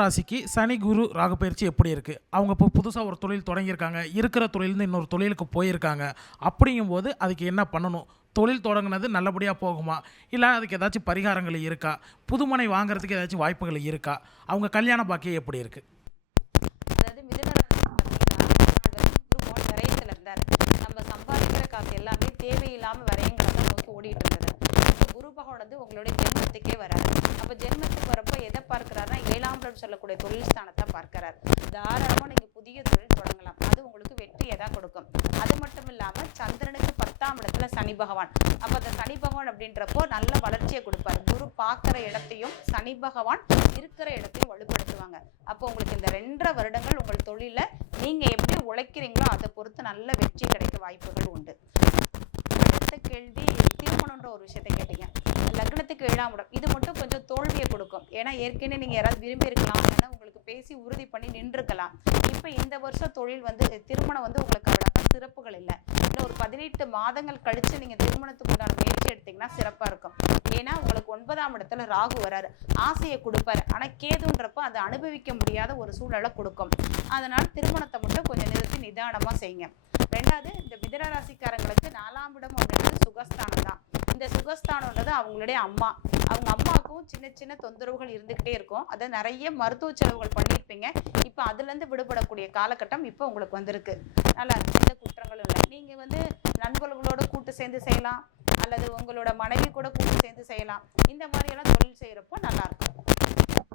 ராசிக்கு சனி குரு ராகு பயிற்சி எப்படி இருக்குது அவங்க இப்போ புதுசாக ஒரு தொழில் தொடங்கியிருக்காங்க. இருக்கிற தொழிலேருந்து இன்னொரு தொழிலுக்கு போயிருக்காங்க. அப்படிங்கும்போது அதுக்கு என்ன பண்ணணும்? தொழில் தொடங்கினது நல்லபடியாக போகுமா? இல்லை அதுக்கு ஏதாச்சும் பரிகாரங்கள் இருக்கா? புதுமனை வாங்குறதுக்கு ஏதாச்சும் வாய்ப்புகள் இருக்கா? அவங்க கல்யாண பாக்கியம் எப்படி இருக்குது அதாவது மிதுன விரயத்தில் இருந்தார். நம்ம சம்பாதிக்கிற காசு எல்லாமே தேவையில்லாமல் விரயங்களை தான் நோக்கி ஓடிட்டு இருந்தது குரு பகவான் வந்து உங்களுடைய ஜென்மத்துக்கே வராது அப்போ ஜென்மத்துக்கு வரப்போ எதை பார்க்கிறாருன்னா சொல்லக்கூடிய தொழில் ஸ்தானத்தை பார்க்கிறார். தாராளமாக நீங்கள் புதிய தொழில் தொடங்கலாம். அது உங்களுக்கு வெற்றியை தான் கொடுக்கும். அது மட்டும் இல்லாமல் சந்திரனுக்கு பத்தாம் இடத்துல சனி பகவான். அப்போ அந்த சனி பகவான் அப்படின்றப்போ நல்ல வளர்ச்சியை கொடுப்பார். குரு பார்க்குற இடத்தையும் சனி பகவான் இருக்கிற இடத்தையும் வலுப்படுத்துவாங்க. அப்போ உங்களுக்கு இந்த ரெண்டரை வருடங்கள் உங்கள் தொழில நீங்கள் எப்படி உழைக்கிறீங்களோ அதை பொறுத்து நல்ல வெற்றி கிடைக்க வாய்ப்புகள் உண்டு. அடுத்த கேள்வி திருமணம்ன்ற ஒரு விஷயத்தை கேட்டீங்க. லக்னத்துக்கு ஏழாம் இடம். இது மட்டும் கொஞ்சம் தோல்வியை ஏன்னா ஏற்கனவே நீங்க யாராவது விரும்பி இருக்கலாம் உங்களுக்கு பேசி உறுதி பண்ணி நின்றுக்கலாம். இப்போ இந்த வருஷம் தொழில் வந்து திருமணம் வந்து உங்களுக்கு அவ்வளோக்கா சிறப்புகள் இல்லை. இன்னும் ஒரு பதினெட்டு மாதங்கள் கழிச்சு நீங்க திருமணத்துக்கு உண்டான முயற்சி எடுத்தீங்கன்னா சிறப்பா இருக்கும். ஏன்னா உங்களுக்கு ஒன்பதாம் இடத்துல ராகு வராரு. ஆசையை கொடுப்பாரு. ஆனா கேதுன்றப்ப அதை அனுபவிக்க முடியாத ஒரு சூழலை கொடுக்கும். அதனால திருமணத்தை மட்டும் கொஞ்சம் நிறுத்தி நிதானமா செய்யுங்க. ரெண்டாவது இந்த மிதனராசிக்காரங்களுக்கு நாலாம் இடம் அப்படின்றது சுகஸ்தானம் தான். இந்த சுகஸ்தானம்ன்றது அவங்களுடைய அம்மா. அவங்க அம்மா எல்லாருக்கும் சின்ன சின்ன தொந்தரவுகள் இருந்துகிட்டே இருக்கும். அதை நிறைய மருத்துவ செலவுகள் பண்ணியிருப்பீங்க. இப்போ அதுலேருந்து விடுபடக்கூடிய காலகட்டம் இப்போ உங்களுக்கு வந்திருக்கு. நல்லா எந்த குற்றங்களும் இல்லை. நீங்கள் வந்து நண்பர்களோட கூட்டு சேர்ந்து செய்யலாம். அல்லது உங்களோட மனைவி கூட கூட்டு சேர்ந்து செய்யலாம். இந்த மாதிரியெல்லாம் தொழில் செய்கிறப்போ நல்லாயிருக்கும்